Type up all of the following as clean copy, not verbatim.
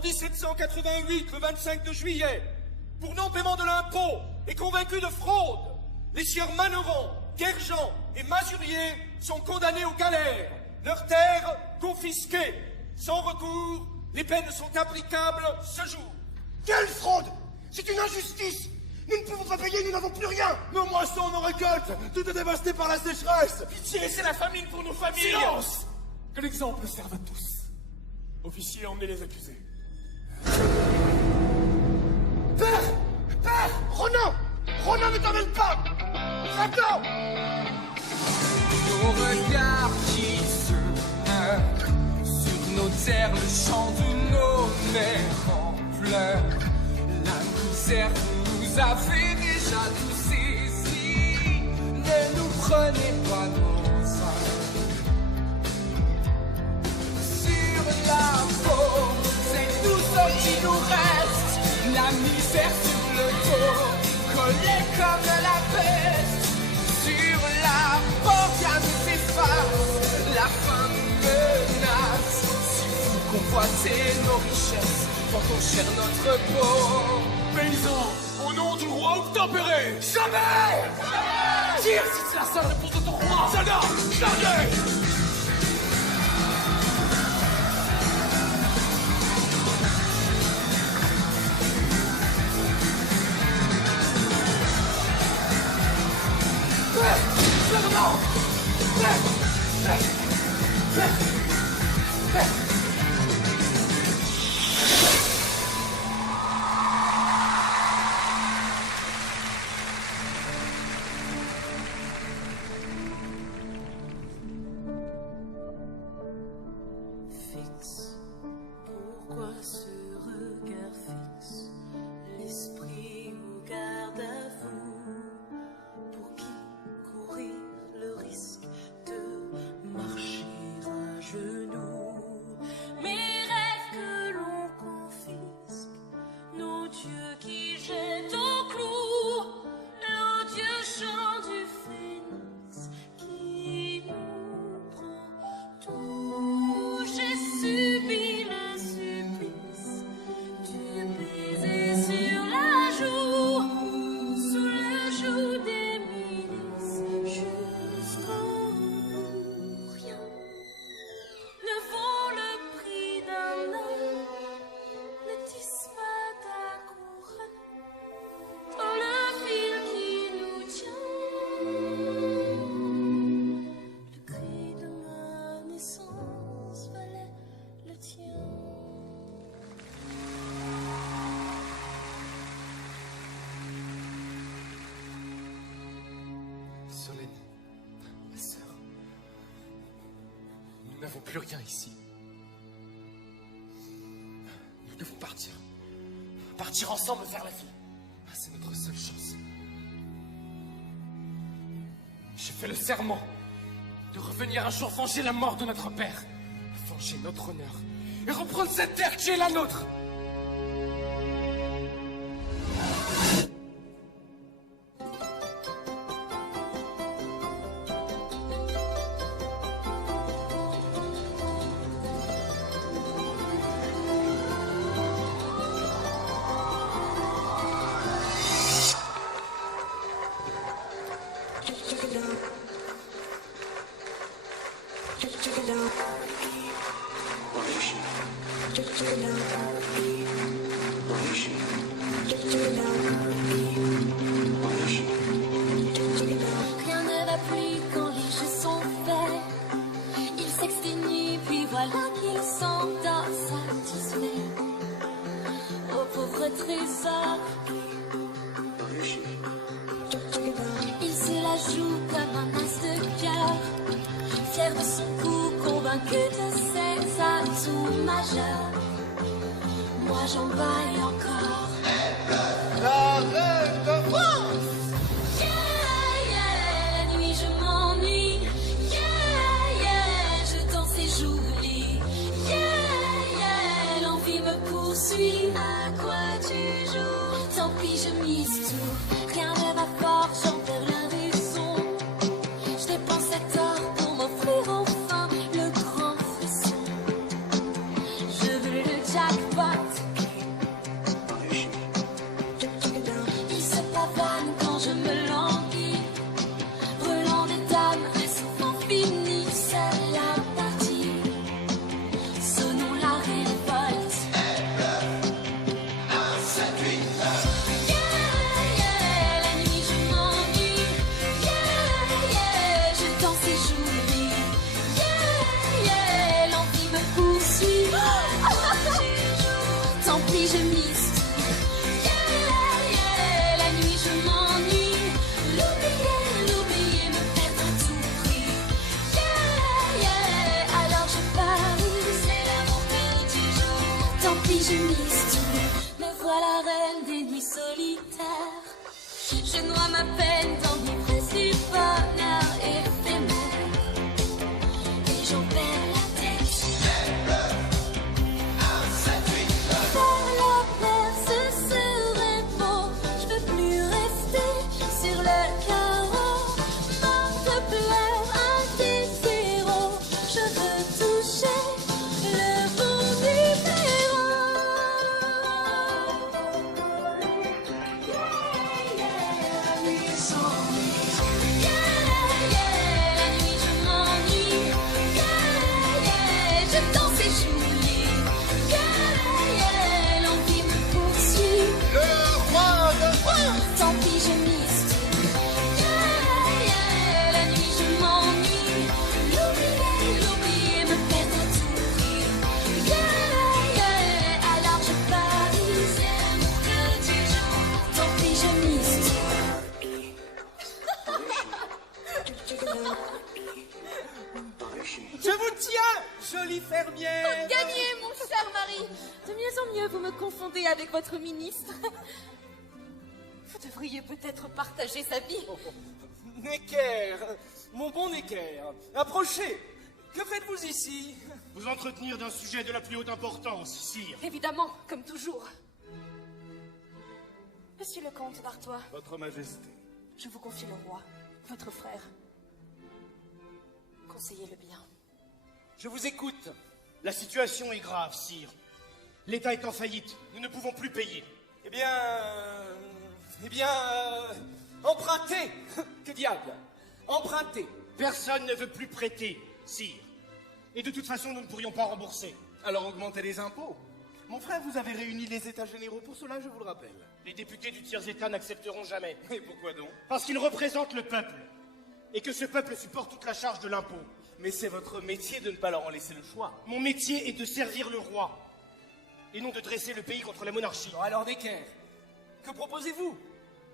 En 1788, le 25 de juillet, pour non-paiement de l'impôt et convaincus de fraude, les sieurs Manneron, Guergeant et Masurier sont condamnés aux galères, leurs terres confisquées. Sans recours, les peines sont applicables ce jour. Quelle fraude! C'est une injustice! Nous ne pouvons pas payer, nous n'avons plus rien! Nos moissons, nos récoltes, tout est dévasté par la sécheresse! Pitié, c'est la famine pour nos familles! Silence! Que l'exemple serve à tous. Officier, emmenez les accusés. Père! Père! Ronan! Ronan, ne t'emmène pas! Attends! Nos regards qui se meurent sur nos terres, le chant de nos mères en pleurs. La misère nous avait déjà tous saisis. Ne nous prenez pas dans ça. Sur la peau, c'est tout ce qui nous reste. La misère sur le dos, collée comme la peste. Sur la porte, à nous efface, la faim nous menace. Si vous convoitez nos richesses, portons cher notre peau. Paysans, au nom du roi obtempéré! Jamais! Tire si c'est la seule réponse de ton roi! Soldats, chargez! Fixe, pourquoi ce regard fixe, l'esprit au garde à vous? Pour qui courir le risque de marcher à genoux? Mes rêves que l'on confisque, nos dieux qui jettent au clou, l'odieux chant du phénix qui nous prend tout. J'ai subi le supplice du baiser sur la joue, sous le joug des milices, jusqu'au bout. Rien ne vaut le prix d'un homme, ne tisse pas ta couronne dans le fil qui nous tient. Le cri de ma naissance valait le tien. Solène, ma sœur, nous n'avons plus rien ici. Nous devons partir. Partir ensemble vers la vie. Ah, c'est notre seule chance. J'ai fait le serment de revenir un jour venger la mort de notre père, venger notre honneur et reprendre cette terre qui est la nôtre. Rien ne va plus quand les jeux sont faits. Ils s'exténuent, puis voilà qu'ils s'endorment satisfaits. Au pauvre trésor, il se la joue comme un as de cœur, fier de son coup, convaincu de ses atouts majeurs. Moi j'en baille encore. La reine de France! Yeah, yeah, la nuit je m'ennuie. Yeah, yeah, je danse et j'oublie. Yeah, yeah, l'envie me poursuit. À quoi tu joues? Tant pis, je mise tout. Rien ne va fort, j'en perds la raison. Je dépense à tort pour m'offrir enfin le grand frisson. Je veux le jackpot. mise tout. Yeah, yeah, la nuit je m'ennuie. L'oublier, me perdre à tout prix. Yeah, yeah, alors je parie. C'est l'amour que tu joues. Tant pis, je mise tout. Me voilà reine des nuits solitaires. Je noie ma peine dans l'ivresse du bonheur éphémère. Et j'en perds la tête. Faire la mer, ce serait beau. Je veux plus rester sur le carreau. Mort de pleurs, indifférent. Je veux toucher le bon numéro. Yeah, yeah, la nuit je m'ennuie. Yeah, yeah, je danse et j'oublie. Yeah, yeah, l'envie me poursuit. Tant pis, je mise tout. Yeah, yeah, la nuit je m'ennuie. L'oublier, me perdre à tout prix. Yeah, yeah, alors je parie. C'est l'amour que tu joues. Tant pis, je mise tout. Je vous tiens, jolie fermière. Gagné, mon cher mari. De mieux en mieux, vous me confondez avec votre ministre. Vous devriez peut-être partager sa vie. Necker, mon bon Necker, approchez. Que faites-vous ici? Vous entretenir d'un sujet de la plus haute importance, sire. Évidemment, comme toujours. Monsieur le comte d'Artois, Votre Majesté. je vous confie le roi, votre frère. Conseillez-le bien. Je vous écoute. La situation est grave, sire. L'État est en faillite. Nous ne pouvons plus payer. Eh bien, empruntez. Que diable? Empruntez. Personne ne veut plus prêter, sire. Et de toute façon, nous ne pourrions pas rembourser. Alors augmentez les impôts. Mon frère, vous avez réuni les États généraux pour cela, je vous le rappelle. Les députés du tiers-État n'accepteront jamais. Et pourquoi donc? Parce qu'ils représentent le peuple. Et que ce peuple supporte toute la charge de l'impôt. Mais c'est votre métier de ne pas leur en laisser le choix. Mon métier est de servir le roi. Et non de dresser le pays contre la monarchie. Bon, alors Necker, que proposez-vous?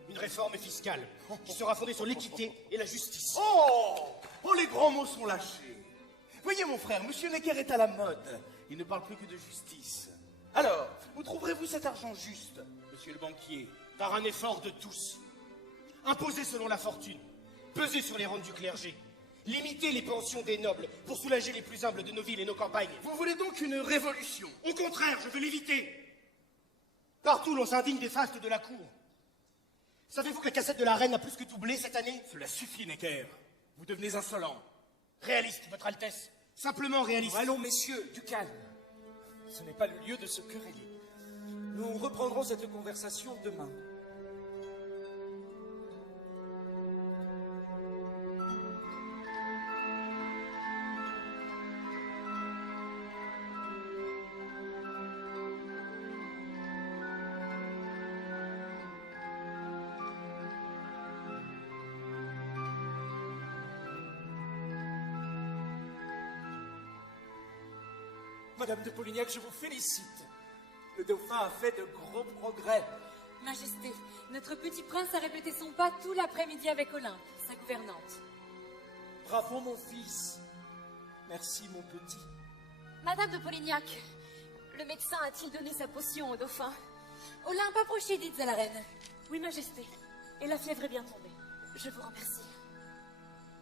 Une réforme fiscale qui sera fondée sur l'équité et la justice. Oh, les grands mots sont lâchés. Voyez mon frère, Monsieur Necker est à la mode. Il ne parle plus que de justice. Alors, où trouverez-vous cet argent juste, monsieur le banquier? Par un effort de tous. Imposer selon la fortune. Peser sur les rentes du clergé. Limiter les pensions des nobles pour soulager les plus humbles de nos villes et nos campagnes. Vous voulez donc une révolution? Au contraire, je veux l'éviter. Partout, l'on s'indigne des fastes de la cour. Savez-vous que la cassette de la reine a plus que doublé cette année? Cela suffit, Necker. Vous devenez insolent. Réaliste, votre Altesse. Simplement réaliste. Allons, messieurs, du calme. Ce n'est pas le lieu de se quereller. Nous reprendrons cette conversation demain. Madame de Polignac, je vous félicite. Le dauphin a fait de gros progrès. Majesté, notre petit prince a répété son pas tout l'après-midi avec Olympe, sa gouvernante. Bravo, mon fils. Merci, mon petit. Madame de Polignac, le médecin a-t-il donné sa potion au dauphin? Olympe, approchez, dites à la reine. Oui, Majesté. Et la fièvre est bien tombée. Je vous remercie.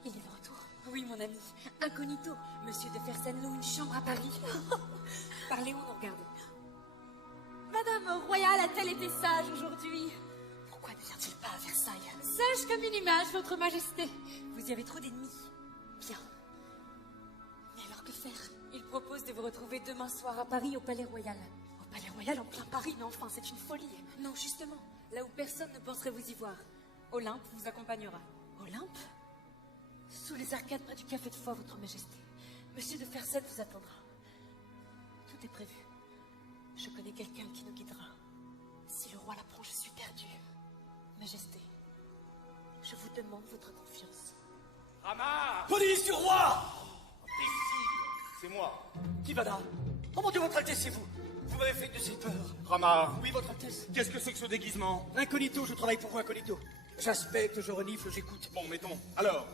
Il est de retour? Oui, mon ami. Incognito. Monsieur de Fersen loue une chambre à Paris. Par Léon, nous regardons. Madame royale a-t-elle été sage aujourd'hui? Pourquoi ne vient-il pas à Versailles? Sage comme une image, votre majesté. Vous y avez trop d'ennemis. Bien. Mais alors que faire? Il propose de vous retrouver demain soir à Paris au Palais Royal. Au Palais Royal en plein Paris, mais enfin, c'est une folie. Non, justement, là où personne ne penserait vous y voir. Olympe vous accompagnera. Olympe? Sous les arcades près du café de foie, votre majesté. Monsieur de Fersen vous attendra. Tout est prévu. Je connais quelqu'un qui nous guidera. Si le roi l'apprend, je suis perdue. Majesté, je vous demande votre confiance. Rama! Police du roi! Imbécile! C'est moi. Qui va là? Oh mon Dieu, votre Altesse, c'est vous! Vous m'avez fait de ces peurs. Ramar, Oui, Votre Altesse. qu'est-ce que c'est que ce déguisement? Incognito, je travaille pour vous, incognito. J'inspecte, je renifle, j'écoute. Bon, mettons. Alors,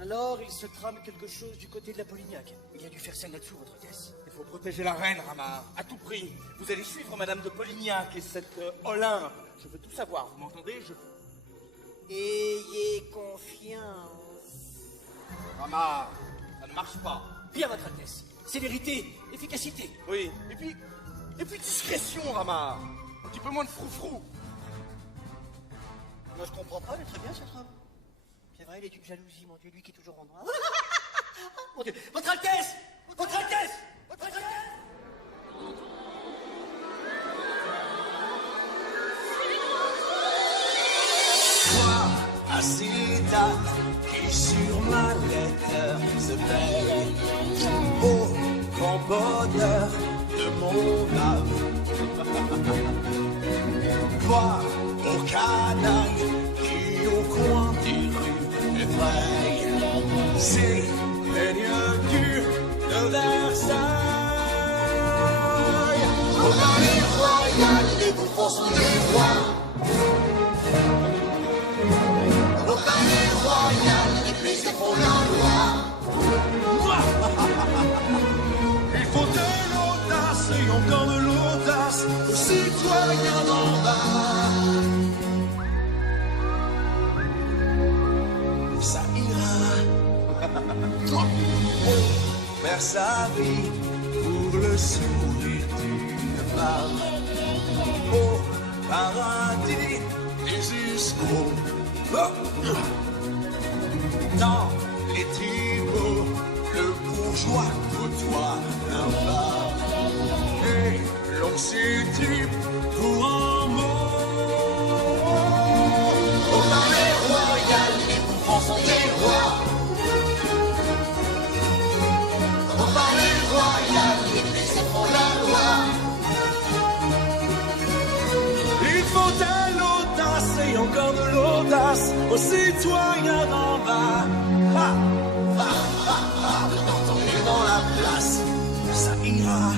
Alors, il se trame quelque chose du côté de la Polignac. Il y a dû faire scène là-dessous, Votre Altesse. il faut protéger la reine, Ramar, à tout prix. Vous allez suivre Madame de Polignac et cette Olympe. Je veux tout savoir, vous m'entendez? Ayez confiance. Ramar, ça ne marche pas. Bien, Votre Altesse. Célérité, efficacité. Oui, et puis discrétion, Ramar. Un petit peu moins de froufrou. Moi, je comprends pas, elle est très bien, cette robe. C'est vrai, elle est d'une jalousie, mon Dieu, lui qui est toujours en noir. Mon Dieu, Votre Altesse! Votre Altesse! Votre Altesse! Asida qui sur ma lettre se paye au grand bonheur de mon âme. Toi, aux canailles qui au coin des rues effrayent, c'est les lieux de Versailles. Au palais royal, les bouffons sont des rois. Au palais royal, les plaisirs font la loi. Il faut de l'audace et encore de l'audace aux citoyens d'en bas. Ça ira. On perd sa vie pour le sourire d'une femme. Au paradis, les escrocs. Dans les tribunaux, le bourgeois côtoie l'infâme. Et l'on s'étire pour un mot. Au palais royal, les bouffons sont des rois. Au palais royal, les plaisirs font la loi. Il faut de l'audace et encore de l'audace aux citoyens d'en bas. Ha, ha, ha, ha. Et dans la place, ça ira.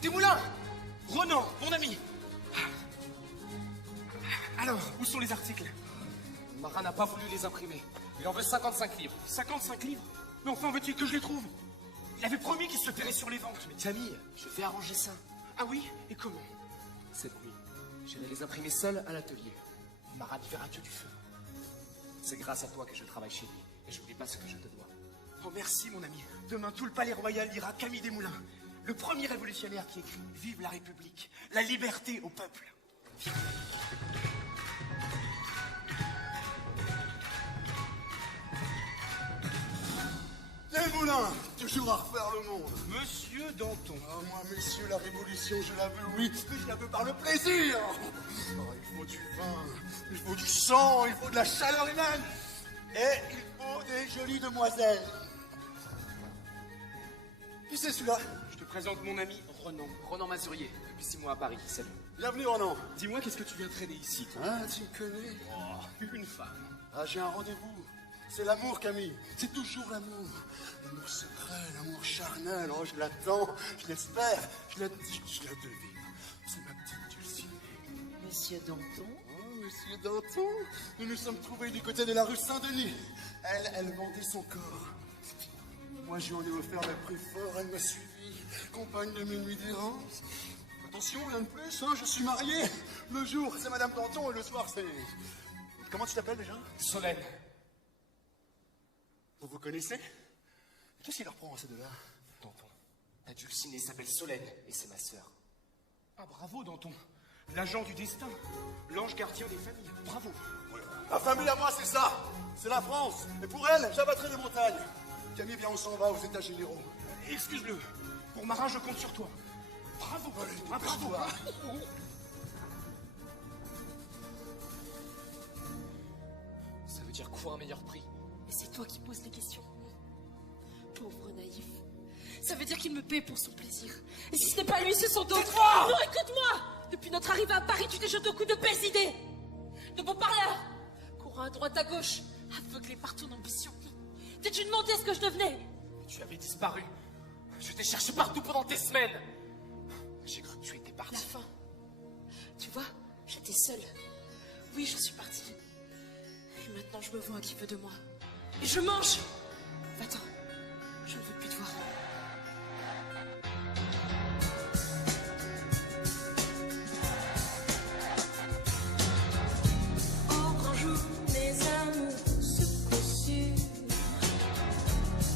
Desmoulins! Renan, mon ami! Alors, où sont les articles? Marat n'a pas voulu les imprimer. Il en veut 55 livres. 55 livres? Mais enfin, veux-tu que je les trouve? Il avait promis qu'il se paierait sur les ventes. Mais Camille, je vais arranger ça. Ah oui? Et comment? Cette nuit, j'irai les imprimer seul à l'atelier. Marat n'y verra que du feu. C'est grâce à toi que je travaille chez lui. Et je n'oublie pas ce que je te dois. Oh, merci, mon ami. Demain, tout le palais royal lira Camille Desmoulins, le premier révolutionnaire qui écrit « Vive la République, la liberté au peuple ». les moulins, toujours à refaire le monde. Monsieur Danton. Ah, moi, messieurs, la révolution, je la veux, oui, mais je la veux par le plaisir. Oh, il faut du vin, il faut du sang, il faut de la chaleur humaine. Et il faut des jolies demoiselles. Qui c'est celui-là? Je te présente mon ami Renan. Ronan Mazurier, depuis 6 mois à Paris, salut. Bienvenue, Renan. Dis-moi, qu'est-ce que tu viens traîner ici, toi? Ah, tu me connais? Oh, une femme. Ah, j'ai un rendez-vous. C'est l'amour, Camille. C'est toujours l'amour. L'amour secret, l'amour charnel. Oh, je l'attends, je l'espère, je la devine. C'est ma petite Dulcinée. Monsieur Danton? Oh, monsieur Danton, nous nous sommes trouvés du côté de la rue Saint-Denis. Elle vendait son corps. Moi, je lui en ai offert le prix fort, elle m'a suivi. Compagne de mes nuits d'errance. Attention, rien de plus, hein, je suis marié. Le jour, c'est Madame Danton, et le soir, c'est... Comment tu t'appelles déjà? Solène. Vous vous connaissez? Qu'est-ce qui leur prend à ces deux-là? Danton, ta dulcinée s'appelle Solène et c'est ma sœur. Ah, bravo, Danton. L'agent du destin. L'ange gardien des familles. Bravo. La famille à moi, c'est ça. C'est la France. Et pour elle, j'abattrai les montagnes. Camille, viens, on s'en va aux états généraux. Excuse-le. Pour Marin, je compte sur toi. Bravo. Ah, bravo. Ça veut dire quoi un meilleur prix? Et c'est toi qui poses les questions. Pauvre naïf. Ça veut dire qu'il me paie pour son plaisir. Et si ce n'est pas lui, ce sont d'autres. Non, écoute-moi. Depuis notre arrivée à Paris, tu t'es jeté au coup de belles idées. De beaux parleurs. Courant à droite, à gauche. Aveuglé par ton ambition. T'es-tu demandé ce que je devenais? Tu avais disparu. Je t'ai cherché partout pendant des semaines. J'ai cru que tu étais parti. La fin. Tu vois, j'étais seule. Oui, je suis partie. Et maintenant, je me vois qui veut de moi. Et je mange. Va-t'en. Je ne veux plus te voir. Au grand jour, mes amours se consument.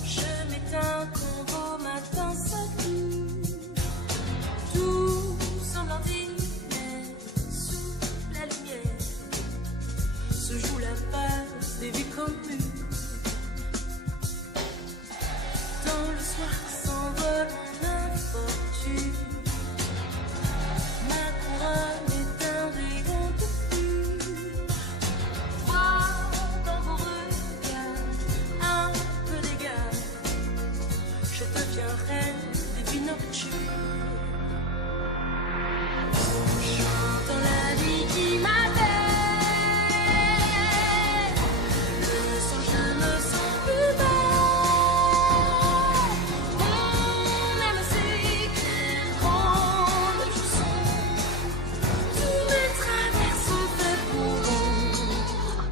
Je m'éteins quand vos matins s'allument. Tout semble ordinaire sous la lumière. Se joue la phase des vies communes. Dans le soir s'envole mon infortune. Ma couronne est un rayon de pluie. Voir dans vos regards un peu d'égard. Je deviens reine des vies nocturnes. J'entends la vie qui m'appelle. Le sang, je me sens plus belle. Mon âme s'éclaire quand le jour sombre. Tous mes travers sont faits pour l'ombre.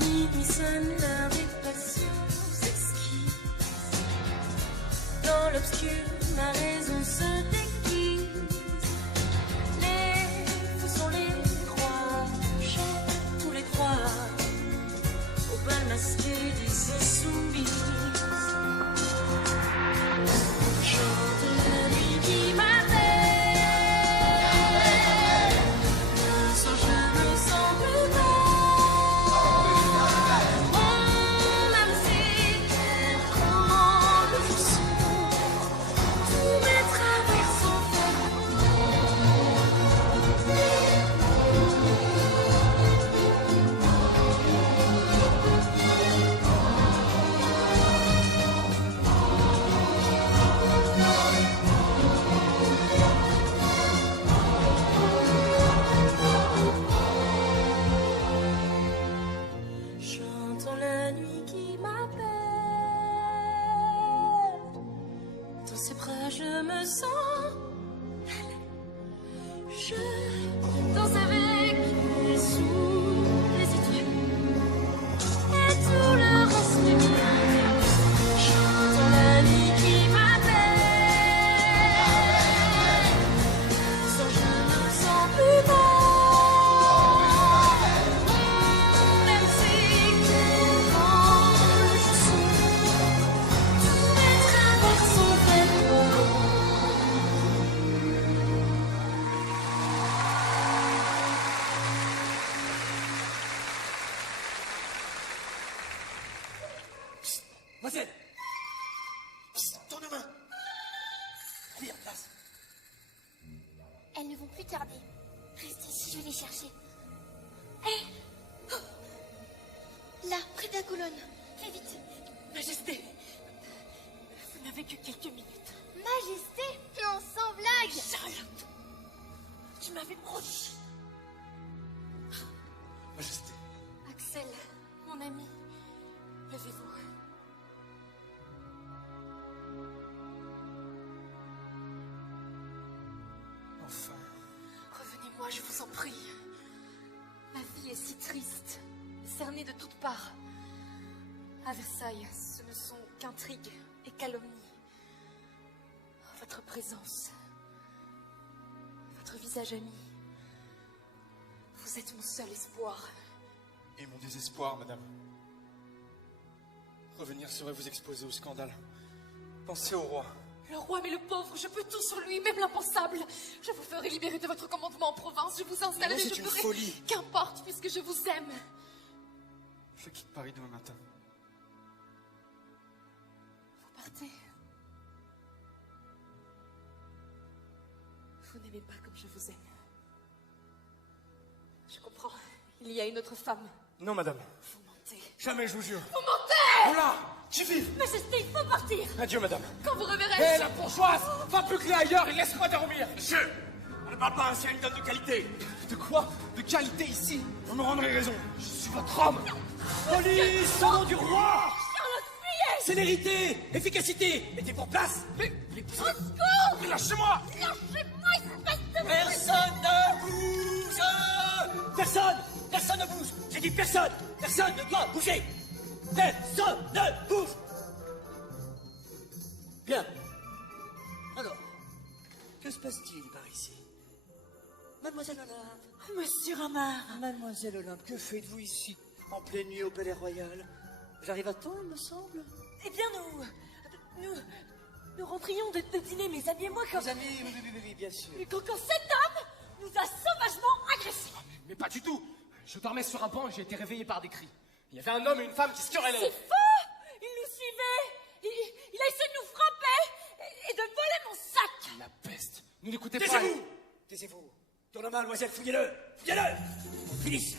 Minuit sonne, l'heure des passions exquises. Dans l'obscur, ma raison se déguise. Les feux sont les rois, j'ai tous les droits. Au bal masqué des insoumises. Chante la nuit qui m'appelle. Le soir, je me sens plus belle. Mon âme s'éclaire quand le jour sombre. Tous mes travers sont faits pour J'entends la nuit qui m'appelle. Dans ses bras je me sens. Je danse avec elle sous les étoiles. Et tout le reste du bien. J'entends la nuit qui m'appelle. Sans je me sens plus belle. Même si quand le jour sombre, tous mes travers sont faits pour l'ombre. Mademoiselle! Tourne-main! Allez, en place! Elles ne vont plus tarder. Reste ici, je vais les chercher. Hé! Là, près de la colonne. Fais vite. Majesté, vous n'avez que quelques minutes. Majesté, non, sans blague. Charlotte, tu m'avais promis. Majesté. Axel, mon ami, levez-vous. Enfin. Revenez-moi, je vous en prie. La vie est si triste, cernée de toutes parts. À Versailles, ce ne sont qu'intrigues et calomnies. Votre présence, votre visage ami, vous êtes mon seul espoir. Et mon désespoir, madame. Revenir serait vous exposer au scandale. Pensez au roi. Le roi, mais le pauvre, je peux tout sur lui, même l'impensable. Je vous ferai libérer de votre commandement en province, je vous installerai, Mais non, c'est je une ferai... folie. Qu'importe, puisque je vous aime. Je quitte Paris demain matin. Vous partez. Vous n'aimez pas comme je vous aime. Je comprends. Il y a une autre femme. Non, madame. Vous mentez. Jamais, je vous jure. Vous mentez! Voilà! Qui vive! Majesté, il faut partir. Adieu, madame. Quand vous reverrez... Hé, la bourgeoise! Va bucler ailleurs et laisse-moi dormir! Monsieur! On ne parle pas ainsi à une dame de qualité! De quoi? De qualité ici? Vous me rendrez raison. Je suis votre homme! Police! Au nom du roi! Charlotte, fuyez! Célérité! Efficacité! Mettez-vous en place! Mais... Au secours! Lâchez-moi! Lâchez-moi, espèce de... Personne ne bouge! Personne! Personne ne bouge! J'ai dit personne! Personne ne doit bouger! Personne ne bouge! Bien. Alors, que se passe-t-il par ici? Mademoiselle Olympe. Monsieur Ramard. Mademoiselle Olympe, que faites-vous ici, en pleine nuit au Palais Royal? J'arrive à temps, il me semble. Eh bien, nous rentrions de dîner, mes amis et moi, quand... Mes amis, oui, bien sûr. Quand cet homme nous a sauvagement agressés. Mais pas du tout! Je dormais sur un banc et j'ai été réveillé par des cris. Il y avait un homme et une femme qui se querellaient. C'est faux! Il nous suivait. Il a essayé de nous frapper et de voler mon sac. La peste! Ne l'écoutez pas! Taisez-vous! Taisez-vous! Tourne-main, mademoiselle, fouillez-le! Fouillez-le! Finisse!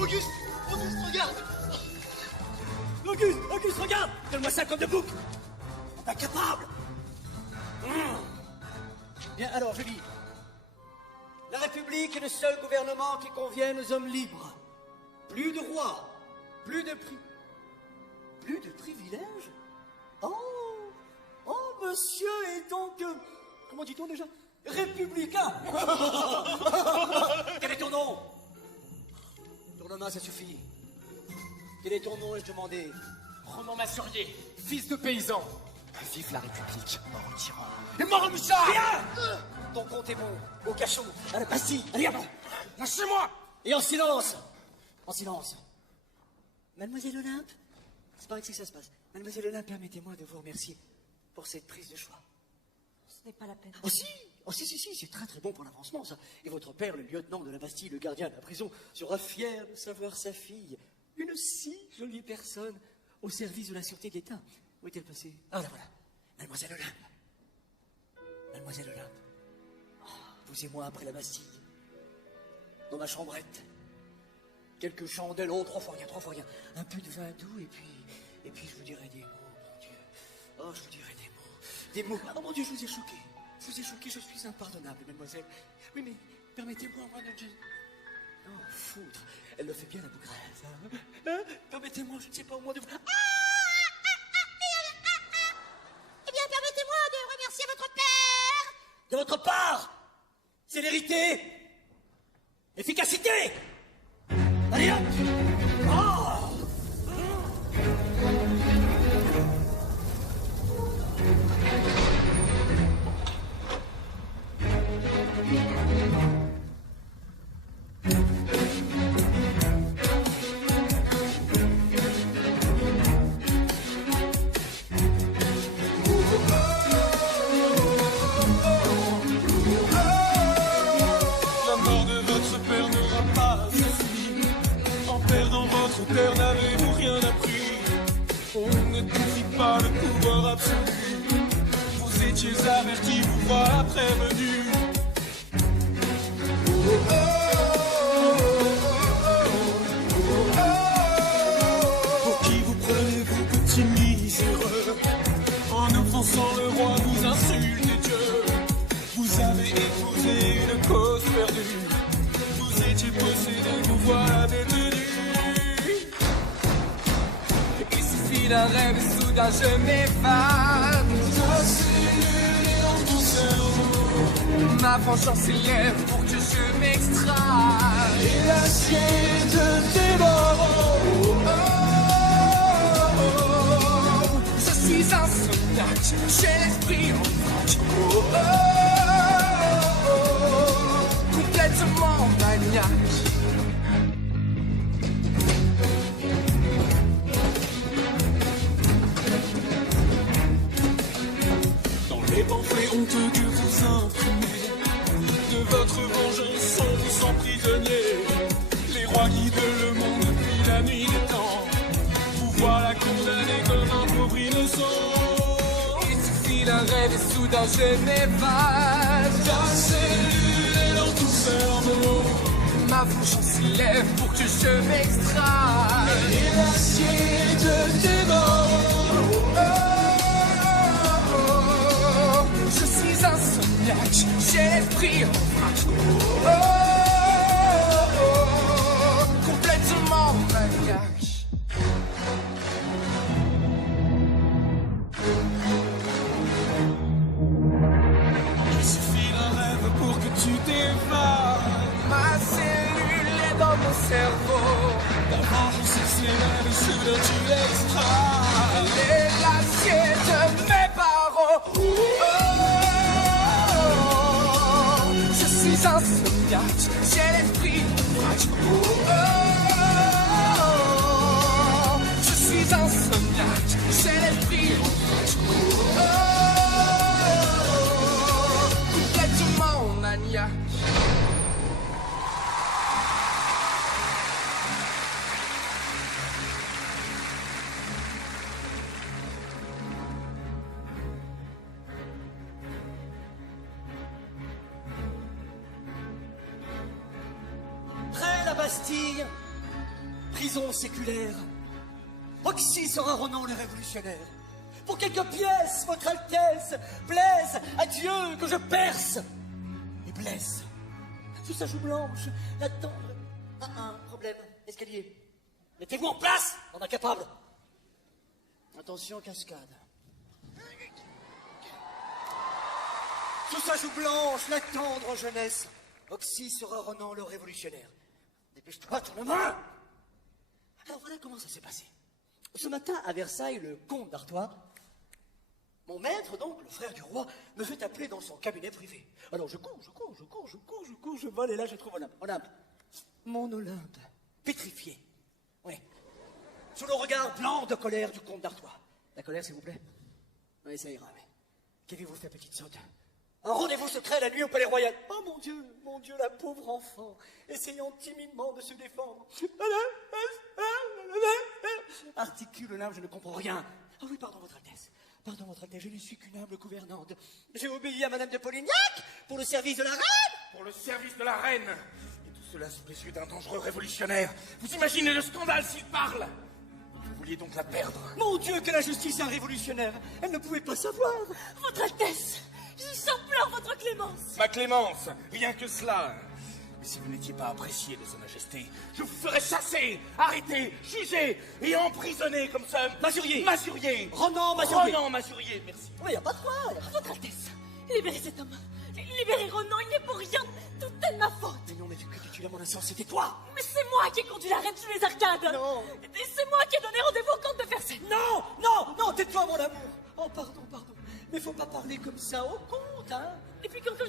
Auguste! Auguste, regarde! Auguste, regarde! Donne-moi ça comme de bouc! Incapable! Bien, alors, je lis. La République est le seul gouvernement qui convienne aux hommes libres. Plus de rois, plus de privilèges? Oh, monsieur est donc... comment dit-on déjà? Républicain! Quel est ton nom? Tourne-main, ça suffit. Quel est ton nom, ai-je demandé? Ronan Massurier, fils de paysan. Vive la République, mort au tyran. Et mort au mouchard! Viens! Ton compte est bon, au cachot, à la Bastille, allez, hop! Lâchez-moi! Et en silence! En silence. Mademoiselle Olympe, c'est pas ici que ça se passe. Mademoiselle Olympe, permettez-moi de vous remercier pour cette prise de choix. Ce n'est pas la peine. Oh si, c'est très très bon pour l'avancement, ça. Et votre père, le lieutenant de la Bastille, le gardien de la prison, sera fier de savoir sa fille, une si jolie personne, au service de la sûreté de l'État. Où est-elle passée? Ah, là voilà. Mademoiselle Olympe. Mademoiselle Olympe. Vous et moi après la Bastille. Dans ma chambrette. Quelques chandelles, oh, trois fois rien. Un peu de vin doux, et puis je vous dirai des mots, mon Dieu. Oh, je vous dirai des mots. Des mots. Oh mon Dieu, je vous ai choqué. Je suis impardonnable, mademoiselle. Oui, mais permettez-moi, moi, de... Oh, foudre. Elle le fait bien, la bougresse. Hein? Permettez-moi, je ne sais pas, au moins de vous... Eh bien, permettez-moi de remercier votre père. De votre part, célérité, efficacité. Allez, hop. Oh. absolue. Vous étiez avertis, vous voilà prévenus. Pour qui vous prenez-vous, petit miséreux? En offensant le roi, vous insultez Dieu. Vous avez épousé une cause perdue. Vous étiez possédé, vous voilà détenu. Il suffit d'un rêve et soudain je m'évade. Ta cellule est dans ton cerveau. Ma vengeance s'élève pour que je m'extraie. Et l'acier de tes moraux. Je suis insomniaque, j'ai l'esprit en vrac. Complètement maniaque. Dans les pamphlets honteux que vous imprimez, de votre vengeance on vous sent prisonnier. Les rois guident le monde depuis la nuit des temps. Vous voilà condamné comme un pauvre innocent. Il suffit d'un rêve et soudain je m'évade. Ta cellule est dans ton cerveau. Ma vengeance s'élève pour que je m'extraie. Et l'acier de tes morts. Je suis insomniaque, j'ai l'esprit en vrac. Complètement maniaque. Il suffit d'un rêve pour que tu t'évades. Ma cellule est dans mon cerveau. La vengeance s'élève et soudain tu l'extrais. Les glaciers de mes barreaux. Je suis insomniaque, j'ai l'esprit en vrac. Je suis insomniaque, j'ai l'esprit en vrac. Complètement maniaque. Près la Bastille, prison séculaire, Oxy sera Ronan le révolutionnaire. Pour quelques pièces, votre Altesse, plaise à Dieu que je perce et blesse. Sous sa joue blanche, la tendre. Un problème, escalier. Mettez-vous en place, bande incapable. Attention, cascade. Sous sa joue blanche, la tendre jeunesse, Oxy sera Ronan le révolutionnaire. Dépêche-toi, tourne main. Alors voilà comment ça s'est passé. Ce matin, à Versailles, le comte d'Artois, mon maître, donc, le frère du roi, me fait appeler dans son cabinet privé. Alors je cours, je vole, et là je trouve Olympe. Mon Olympe, pétrifié. Oui. Sous le regard blanc de colère du comte d'Artois. La colère, s'il vous plaît? Oui, ça ira, oui. Qu'avez-vous fait, petite sotte? Un rendez-vous secret la nuit au palais royal. Oh mon Dieu, la pauvre enfant, essayant timidement de se défendre. Articule Olympe, je ne comprends rien. Ah oui, pardon, votre Altesse. Pardon, votre Altesse, je ne suis qu'une humble gouvernante. J'ai obéi à Madame de Polignac pour le service de la reine. Pour le service de la reine. Et tout cela sous les yeux d'un dangereux révolutionnaire. Vous imaginez le scandale s'il parle? Vous vouliez donc la perdre? Mon Dieu, que la justice est un révolutionnaire. Elle ne pouvait pas savoir. Votre Altesse, j'implore votre clémence. Ma clémence, rien que cela. Mais si vous n'étiez pas apprécié de Sa Majesté, je vous ferais chasser, arrêter, juger et emprisonner comme ça. Masurier. Ronan Masurier, merci. Oui, y a pas de quoi. Votre Altesse, libérez cet homme. Libérez Ronan, il n'est pour rien. Tout est de ma faute. Mais non, mais que dis-tu là, mon innocence, c'était toi. Mais c'est moi qui ai conduit la reine sous les arcades. Non. Et c'est moi qui ai donné rendez-vous au comte de Versailles. Non, tais-toi, mon amour. Oh, pardon. Mais faut pas parler comme ça au comte, hein. Et puis quand je...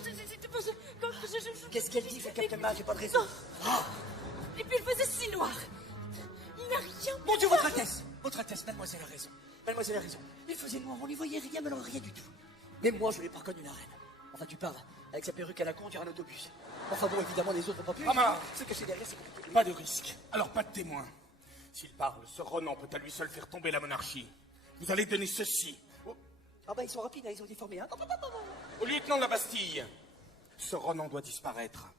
Qu'est-ce qu'elle dit, cette Captain, j'ai pas de raison. Ah. Et puis il faisait si noir. Il n'a rien... Mon Dieu, votre Altesse, mademoiselle a raison. Il faisait noir, on n'y voyait rien, mais alors rien du tout. Mais moi, je n'ai pas connu la reine. Enfin, tu parles, avec sa perruque à la con, on dirait un autobus. Enfin bon, évidemment, les autres n'ont pas pu. Se cacher derrière, c'est compliqué. Pas de risque. Alors, pas de témoin. S'il parle, ce Ronan peut à lui seul faire tomber la monarchie. Vous allez donner ceci Ah bah ils sont rapides, hein, ils ont déformé, hein. Au lieutenant de la Bastille, ce Ronan doit disparaître.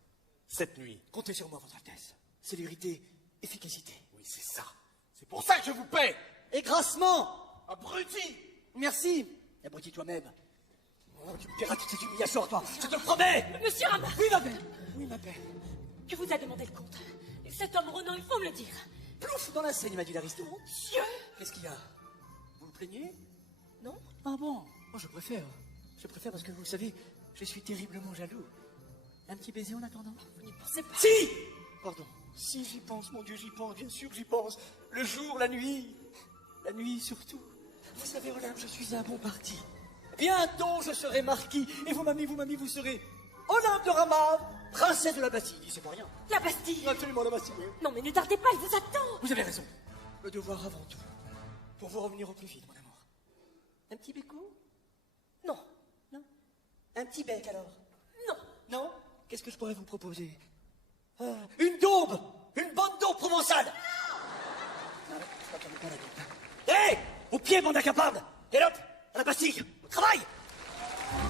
Cette nuit. Comptez sur moi, votre Altesse. Célérité, efficacité. Oui, c'est ça. C'est pour ça que je vous paie. Et grassement. Abruti. Merci. Abruti toi-même. Oh, tu me paieras toute cette humiliation, toi. Je te le promets. Monsieur Rama, Oui, ma belle. Oui, ma belle. que vous a demandé le comte? Cet homme Ronan, il faut me le dire. Plouf dans la scène, m'a dit l'aristo. Mon Dieu! Qu'est-ce qu'il y a? Vous le plaignez? Non? Ah bon? Moi, je préfère. Je préfère parce que, vous savez, je suis terriblement jaloux. Un petit baiser en attendant? Vous n'y pensez pas. Si! Pardon. Si, j'y pense, mon Dieu, j'y pense, bien sûr, j'y pense. Le jour, la nuit. La nuit, surtout. Vous savez, Olympe, je suis un bon parti. Bientôt, je serai marquis. Et vous, mamie, vous serez Olympe de Rama, princesse de la Bastille. C'est pas rien. La Bastille! Absolument, la Bastille. Non, mais ne tardez pas, elle vous attend! Vous avez raison. Le devoir avant tout. Pour vous revenir au plus vite, mon amour. Un petit béco? Non. Non. Un petit bec, alors? Non. Non? Qu'est-ce que je pourrais vous proposer? Une daube! Une bonne daube provençale! Hé! Au pied, bande incapable! Et hop! À la Bastille!